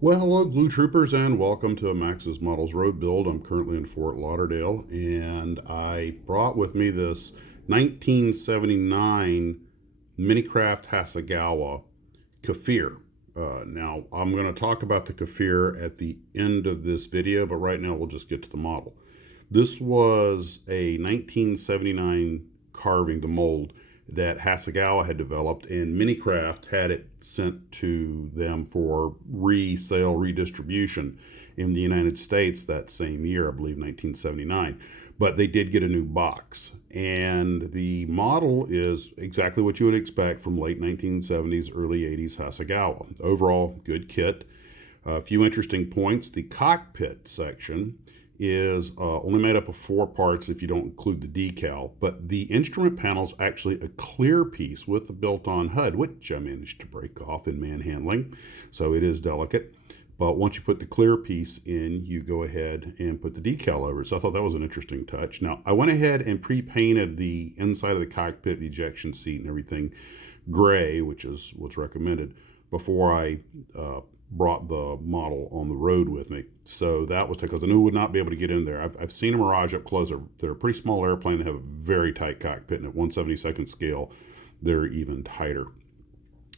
Well, hello, Blue Troopers, and welcome to Max's Models Road Build. I'm currently in Fort Lauderdale, and I brought with me this 1979 Minicraft Hasegawa Kfir. Now, I'm going to talk about the Kfir at the end of this video, but right now we'll just get to the model. This was a 1979 carving, the mold, that Hasegawa had developed, and Minicraft had it sent to them for resale, redistribution in the United States that same year, I believe 1979. But they did get a new box, and the model is exactly what you would expect from late 1970s, early 80s Hasegawa. Overall, good kit. A few interesting points. The cockpit section is only made up of four parts if you don't include the decal, but the instrument panel is actually a clear piece with a built-on HUD, which I managed to break off in manhandling, so it is delicate. But once you put the clear piece in, you go ahead and put the decal over it. So I thought that was an interesting touch. Now, I went ahead and pre-painted the inside of the cockpit, the ejection seat and everything gray, which is what's recommended, before I brought the model on the road with me. So that was because I knew I would not be able to get in there. I've seen a Mirage up close. They're a pretty small airplane. They have a very tight cockpit, and at 1/72nd scale, they're even tighter.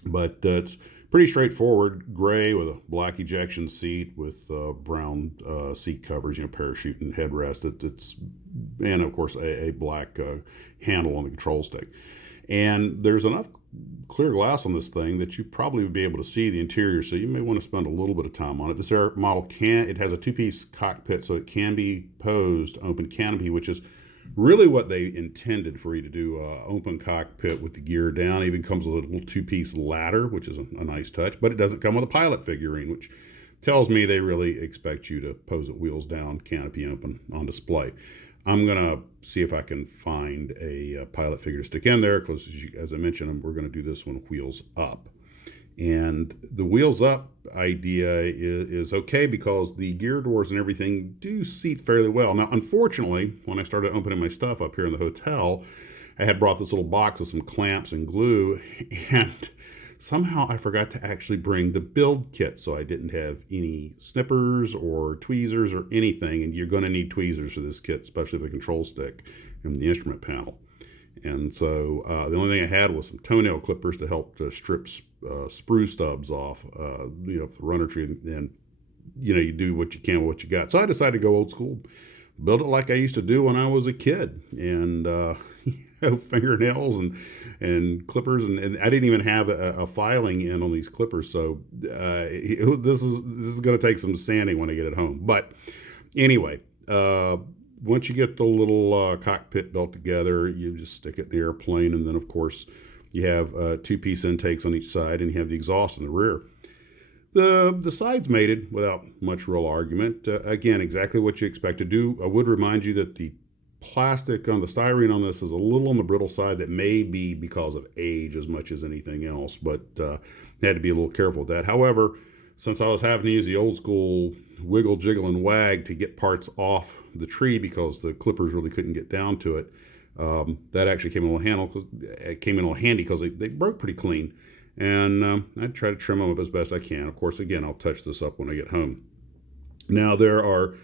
But it's pretty straightforward. Gray with a black ejection seat with brown seat covers, parachute and headrest. And of course a black handle on the control stick. And there's enough clear glass on this thing that you probably would be able to see the interior, so you may want to spend a little bit of time on it. This model it has a two-piece cockpit, so it can be posed open canopy, which is really what they intended for you to do. Open cockpit with the gear down. It even comes with a little two-piece ladder, which is a nice touch, but it doesn't come with a pilot figurine, which tells me they really expect you to pose it wheels down, canopy open on display. I'm going to see if I can find a pilot figure to stick in there because, as I mentioned, we're going to do this one wheels up. And the wheels up idea is okay because the gear doors and everything do seat fairly well. Now, unfortunately, when I started opening my stuff up here in the hotel, I had brought this little box with some clamps and glue, and somehow I forgot to actually bring the build kit, so I didn't have any snippers or tweezers or anything, and you're going to need tweezers for this kit, especially the control stick and the instrument panel. And so the only thing I had was some toenail clippers to help to strip sprue stubs off, the runner tree, and you do what you can with what you got. So I decided to go old school, build it like I used to do when I was a kid, and fingernails and clippers, and I didn't even have a filing in on these clippers, so this is going to take some sanding when I get it home. But anyway, once you get the little cockpit built together, you just stick it in the airplane, and then of course you have two-piece intakes on each side, and you have the exhaust in the rear. The sides mated without much real argument. Again, exactly what you expect to do. I would remind you that the plastic on the styrene on this is a little on the brittle side. That may be because of age as much as anything else, but had to be a little careful with that. However, since I was having to use the old school wiggle, jiggle, and wag to get parts off the tree because the clippers really couldn't get down to it, that actually came in a little handy because they broke pretty clean. And I try to trim them up as best I can. Of course, again, I'll touch this up when I get home. Now, there are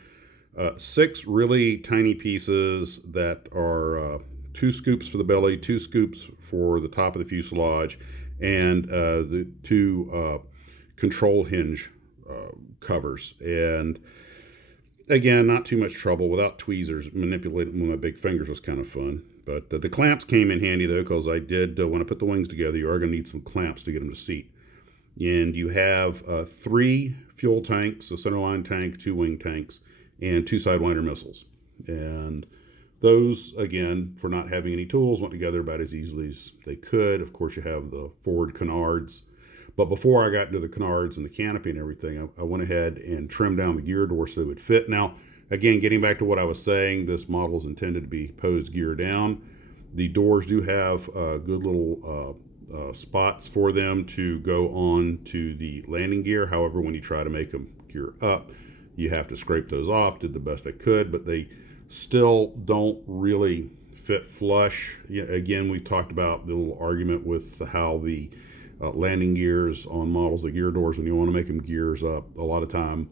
6 really tiny pieces that are 2 scoops for the belly, 2 scoops for the top of the fuselage, and the 2 control hinge covers. And again, not too much trouble without tweezers. Manipulating them with my big fingers was kind of fun. But the clamps came in handy, though, because I did, when I put the wings together, you are going to need some clamps to get them to seat. And you have 3 fuel tanks, a centerline tank, 2 wing tanks, and 2 Sidewinder missiles. And those, again, for not having any tools, went together about as easily as they could. Of course, you have the forward canards. But before I got into the canards and the canopy and everything, I went ahead and trimmed down the gear door so it would fit. Now, again, getting back to what I was saying, this model is intended to be posed gear down. The doors do have good little spots for them to go on to the landing gear. However, when you try to make them gear up, you have to scrape those off. Did the best I could, but they still don't really fit flush. Again, we talked about the little argument with how the landing gears on models of gear doors. When you want to make them gears up, a lot of time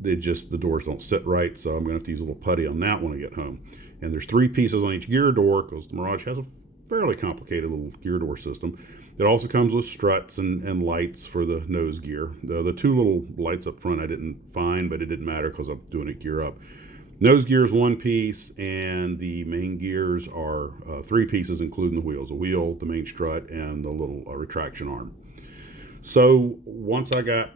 the doors don't sit right, so I'm going to have to use a little putty on that when I get home. And there's 3 pieces on each gear door because the Mirage has a fairly complicated little gear door system. It also comes with struts and lights for the nose gear. The 2 little lights up front I didn't find, but it didn't matter because I'm doing it gear up. Nose gear is 1 piece, and the main gears are 3 pieces, including the wheels. A wheel, the main strut, and the little retraction arm. So once I got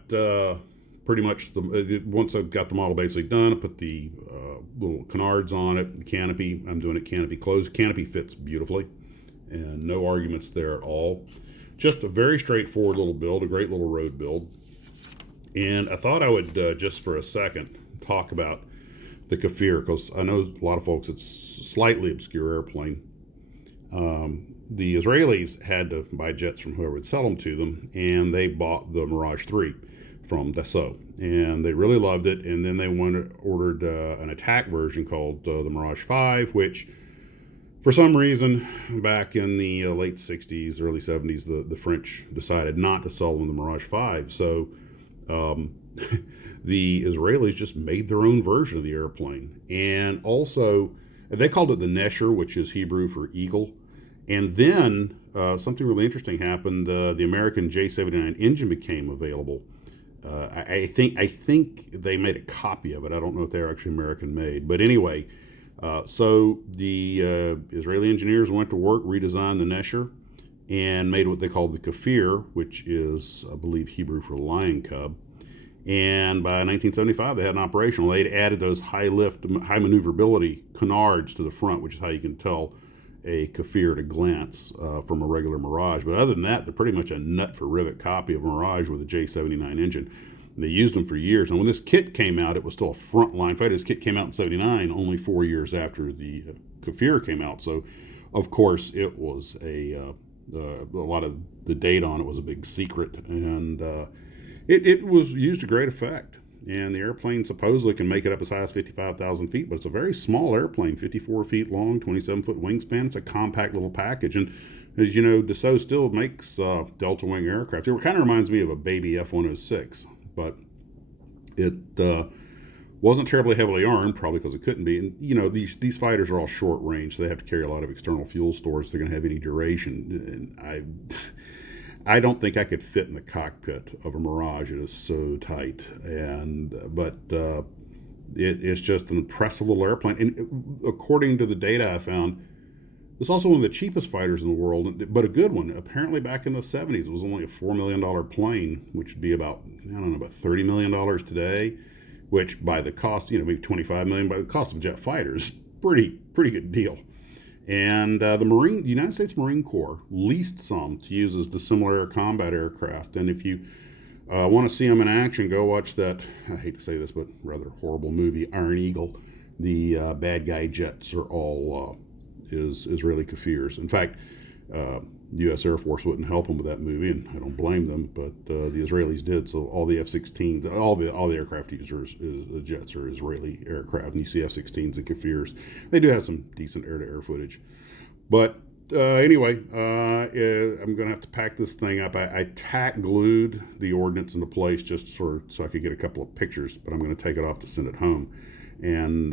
once I got the model basically done, I put the little canards on it, the canopy. I'm doing it canopy closed. Canopy fits beautifully, and no arguments there at all. Just a very straightforward little build, a great little road build. And I thought I would just for a second talk about the Kfir, because I know a lot of folks, it's a slightly obscure airplane. The Israelis had to buy jets from whoever would sell them to them, and they bought the Mirage 3 from Dassault, and they really loved it. And then they ordered an attack version called the Mirage 5, which for some reason back in the late 60s, early 70s, the French decided not to sell them the Mirage 5. So the Israelis just made their own version of the airplane. And also, they called it the Nesher, which is Hebrew for eagle. And then something really interesting happened. The American J79 engine became available. I think they made a copy of it. I don't know if they're actually American made. But anyway, so the Israeli engineers went to work, redesigned the Nesher, and made what they called the Kfir, which is, I believe, Hebrew for lion cub. And by 1975, they had an operational. They'd added those high lift, high maneuverability canards to the front, which is how you can tell a Kfir at a glance from a regular Mirage. But other than that, they're pretty much a nut for rivet copy of a Mirage with a J79 engine. And they used them for years. And when this kit came out, it was still a frontline fighter. This kit came out in '79, only 4 years after the Kfir came out. So, of course, it was a lot of the data on it was a big secret. And it was used to great effect. And the airplane supposedly can make it up as high as 55,000 feet, but it's a very small airplane, 54 feet long, 27-foot wingspan. It's a compact little package. And as you know, Dassault still makes Delta Wing aircraft. It kind of reminds me of a baby F-106, but it wasn't terribly heavily armed, probably because it couldn't be. And, you know, these fighters are all short range, so they have to carry a lot of external fuel storage if they're going to have any duration. And I don't think I could fit in the cockpit of a Mirage. It is so tight, but it's just an impressive little airplane. And according to the data I found, it's also one of the cheapest fighters in the world, but a good one. Apparently, back in the '70s, it was only a $4 million plane, which would be about about $30 million today. Which, by the cost, maybe $25 million by the cost of a jet fighter, is pretty good deal. And the United States Marine Corps leased some to use as dissimilar air combat aircraft. And if you want to see them in action, go watch that, I hate to say this, but rather horrible movie, Iron Eagle. The bad guy jets are all Israeli Kafirs. In fact, the U.S. Air Force wouldn't help them with that movie, and I don't blame them, but the Israelis did. So all the F-16s, all the aircraft users, the jets are Israeli aircraft, and you see F-16s and Kafirs. They do have some decent air-to-air footage. But anyway, I'm going to have to pack this thing up. I tack glued the ordnance into place just so I could get a couple of pictures, but I'm going to take it off to send it home. And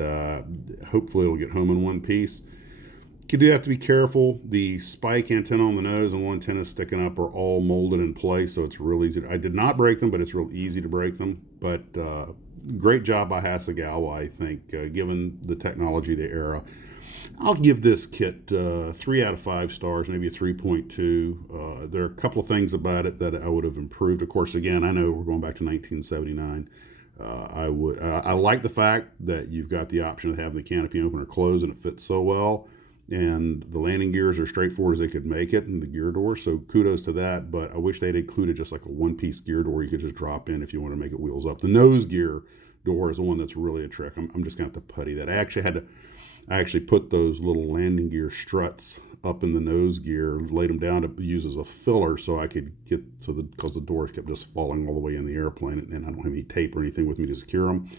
hopefully it'll get home in one piece. You do have to be careful. The spike antenna on the nose and one antenna sticking up are all molded in place, so it's real easy. I did not break them, but it's real easy to break them. But great job by Hasegawa, I think, given the technology of the era. I'll give this kit 3 out of 5 stars, maybe a 3.2. There are a couple of things about it that I would have improved. Of course, again, I know we're going back to 1979. I like the fact that you've got the option of having the canopy open or close, and it fits so well. And the landing gears are straightforward as they could make it, and the gear door, so kudos to that. But I wish they'd included just like a one-piece gear door you could just drop in if you want to make it wheels up. The nose gear door is the one that's really a trick. I'm just going to have to putty that. I actually put those little landing gear struts up in the nose gear, laid them down to use as a filler so I could get to because the doors kept just falling all the way in the airplane, and I don't have any tape or anything with me to secure them.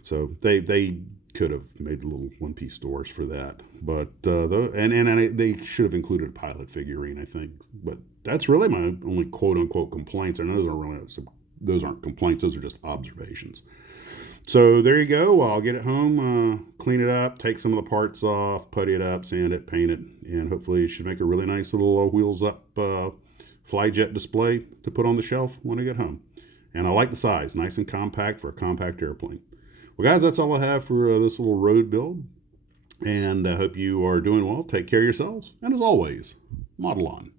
So they could have made little one-piece doors for that, but they should have included a pilot figurine, I think. But that's really my only quote-unquote complaints. And those aren't complaints, those are just observations. So there you go. I'll get it home, clean it up, take some of the parts off, putty it up, sand it, paint it, and hopefully it should make a really nice little wheels up flyjet display to put on the shelf when I get home. And I like the size, nice and compact for a compact airplane. Well, guys, that's all I have for this little road build. And I hope you are doing well. Take care of yourselves. And as always, model on.